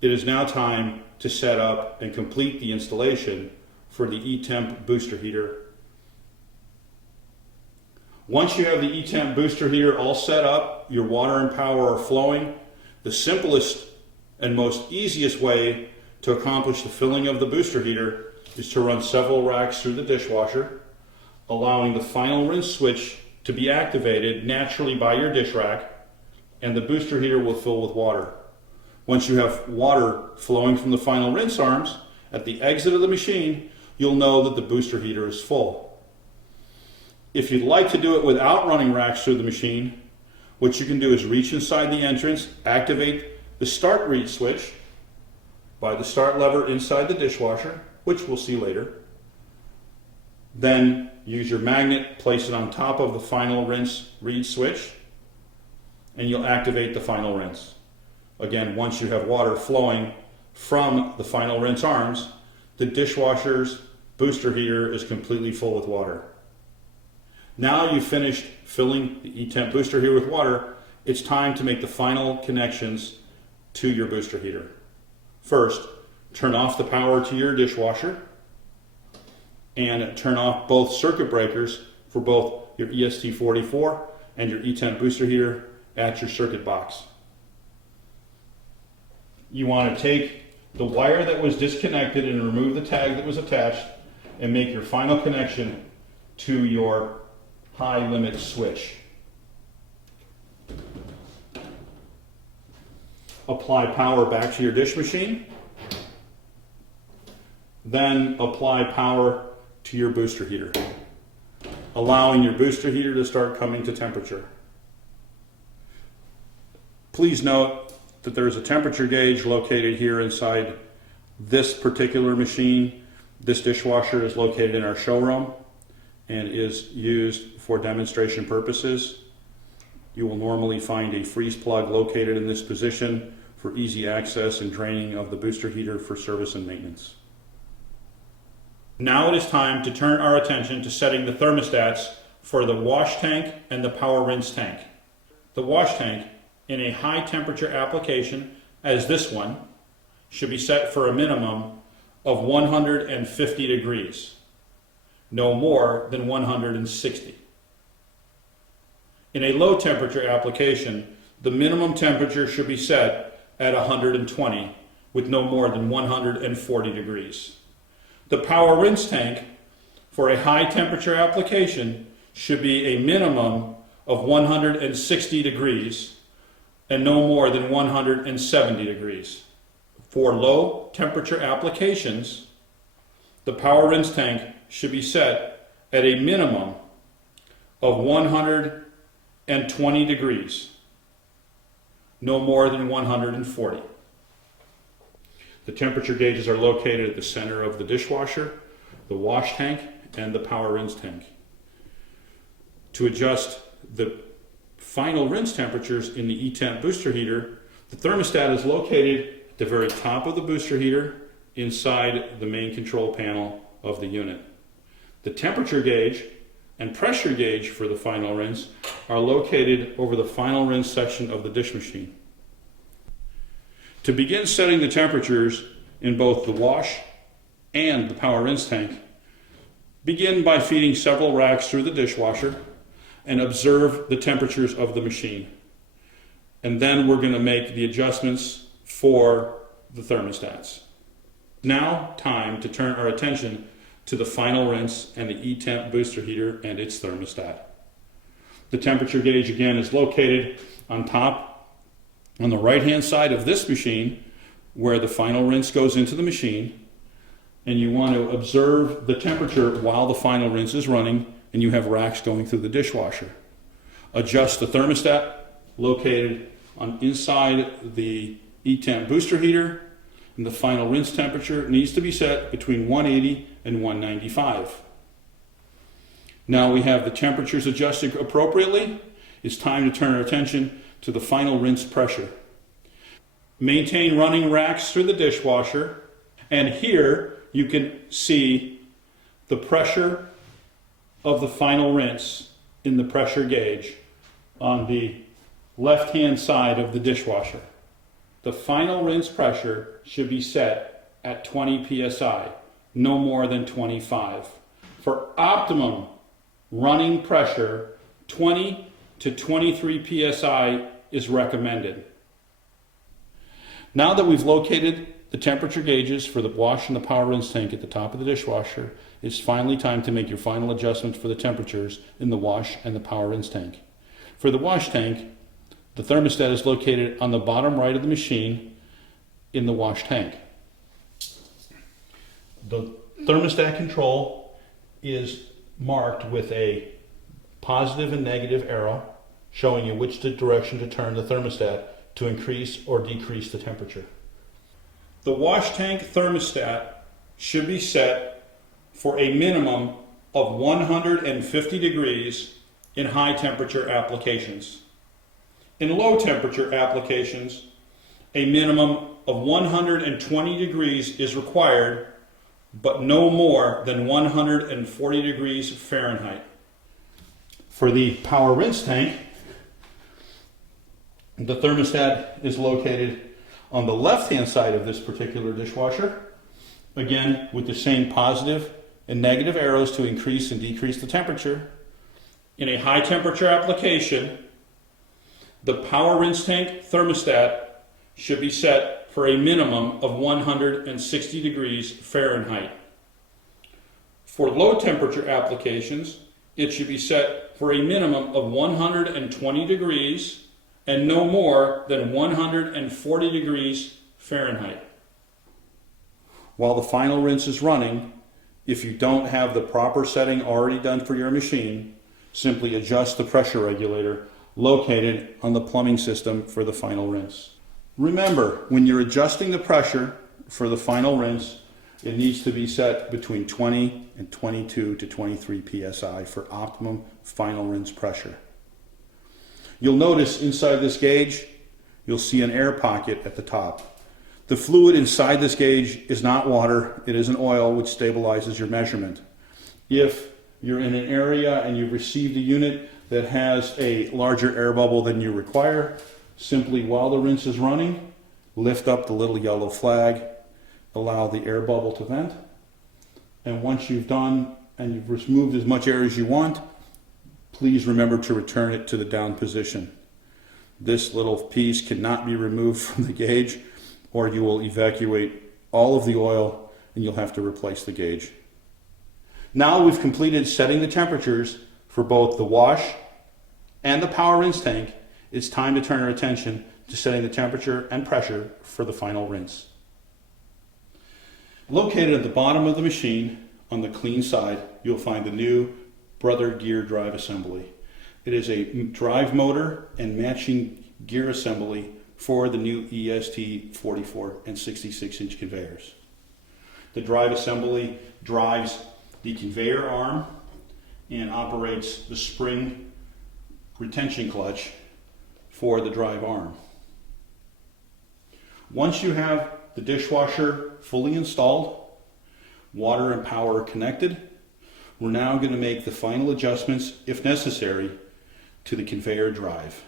It is now time to set up and complete the installation for the E-Temp booster heater. Once you have the E-Temp booster heater all set up, your water and power are flowing, the simplest and most easiest way to accomplish the filling of the booster heater is to run several racks through the dishwasher, allowing the final rinse switch to be activated naturally by your dish rack, and the booster heater will fill with water. Once you have water flowing from the final rinse arms, at the exit of the machine, you'll know that the booster heater is full. If you'd like to do it without running racks through the machine, what you can do is reach inside the entrance, activate the start read switch by the start lever inside the dishwasher, which we'll see later. Then use your magnet, place it on top of the final rinse read switch, and you'll activate the final rinse. Again, once you have water flowing from the final rinse arms, the dishwasher's booster heater is completely full with water. Now you've finished filling the E-Temp booster heater with water, it's time to make the final connections to your booster heater. First, turn off the power to your dishwasher and turn off both circuit breakers for both your EST44 and your E-Temp booster heater at your circuit box. You want to take the wire that was disconnected and remove the tag that was attached and make your final connection to your high limit switch. Apply power back to your dish machine. Then apply power to your booster heater, allowing your booster heater to start coming to temperature. Please note that there is a temperature gauge located here inside this particular machine. This dishwasher is located in our showroom and is used for demonstration purposes. You will normally find a freeze plug located in this position for easy access and draining of the booster heater for service and maintenance. Now it is time to turn our attention to setting the thermostats for the wash tank and the power rinse tank. The wash tank, in a high temperature application as this one, should be set for a minimum of 150 degrees, no more than 160. In a low temperature application, the minimum temperature should be set at 120 with no more than 140 degrees. The power rinse tank for a high temperature application should be a minimum of 160 degrees and no more than 170 degrees. For low temperature applications, the power rinse tank should be set at a minimum of 120 degrees, no more than 140. The temperature gauges are located at the center of the dishwasher, the wash tank, and the power rinse tank. To adjust the final rinse temperatures in the E-Temp booster heater, the thermostat is located at the very top of the booster heater inside the main control panel of the unit. The temperature gauge and pressure gauge for the final rinse are located over the final rinse section of the dish machine. To begin setting the temperatures in both the wash and the power rinse tank, begin by feeding several racks through the dishwasher and observe the temperatures of the machine. And then we're going to make the adjustments for the thermostats. Now, time to turn our attention to the final rinse and the E-Temp booster heater and its thermostat. The temperature gauge again is located on top on the right hand side of this machine where the final rinse goes into the machine, and you want to observe the temperature while the final rinse is running and you have racks going through the dishwasher. Adjust the thermostat located on inside the E-Temp booster heater, and the final rinse temperature needs to be set between 180 and 195. Now we have the temperatures adjusted appropriately. It's time to turn our attention to the final rinse pressure. Maintain running racks through the dishwasher, and here you can see the pressure of the final rinse in the pressure gauge on the left-hand side of the dishwasher. the final rinse pressure should be set at 20 psi, no more than 25. For optimum running pressure, 20 to 23 psi is recommended. Now that we've located the temperature gauges for the wash and the power rinse tank at the top of the dishwasher, it's finally time to make your final adjustments for the temperatures in the wash and the power rinse tank. For the wash tank, the thermostat is located on the bottom right of the machine in the wash tank. The thermostat control is marked with a positive and negative arrow showing you which direction to turn the thermostat to increase or decrease the temperature. The wash tank thermostat should be set for a minimum of 150 degrees in high temperature applications. In low temperature applications, a minimum of 120 degrees is required, but no more than 140 degrees Fahrenheit. For the power rinse tank, the thermostat is located on the left-hand side of this particular dishwasher, again with the same positive and negative arrows to increase and decrease the temperature. In a high temperature application, the power rinse tank thermostat should be set for a minimum of 160 degrees Fahrenheit. For low temperature applications, it should be set for a minimum of 120 degrees and no more than 140 degrees Fahrenheit. While the final rinse is running, if you don't have the proper setting already done for your machine, simply adjust the pressure regulator located on the plumbing system for the final rinse. Remember, when you're adjusting the pressure for the final rinse, it needs to be set between 20 and 22 to 23 psi for optimum final rinse pressure. You'll notice inside this gauge, you'll see an air pocket at the top. The fluid inside this gauge is not water, it is an oil which stabilizes your measurement. If you're in an area and you've received a unit that has a larger air bubble than you require, simply while the rinse is running, lift up the little yellow flag, allow the air bubble to vent, and once you've done and you've removed as much air as you want, please remember to return it to the down position. This little piece cannot be removed from the gauge or you will evacuate all of the oil and you'll have to replace the gauge. Now we've completed setting the temperatures for both the wash and the power rinse tank. It's time to turn our attention to setting the temperature and pressure for the final rinse. Located at the bottom of the machine on the clean side, you'll find the new Brother gear drive assembly. It is a drive motor and matching gear assembly for the new EST 44 and 66-inch conveyors. The drive assembly drives the conveyor arm and operates the spring retention clutch for the drive arm. Once you have the dishwasher fully installed, water and power connected, we're now going to make the final adjustments, if necessary, to the conveyor drive.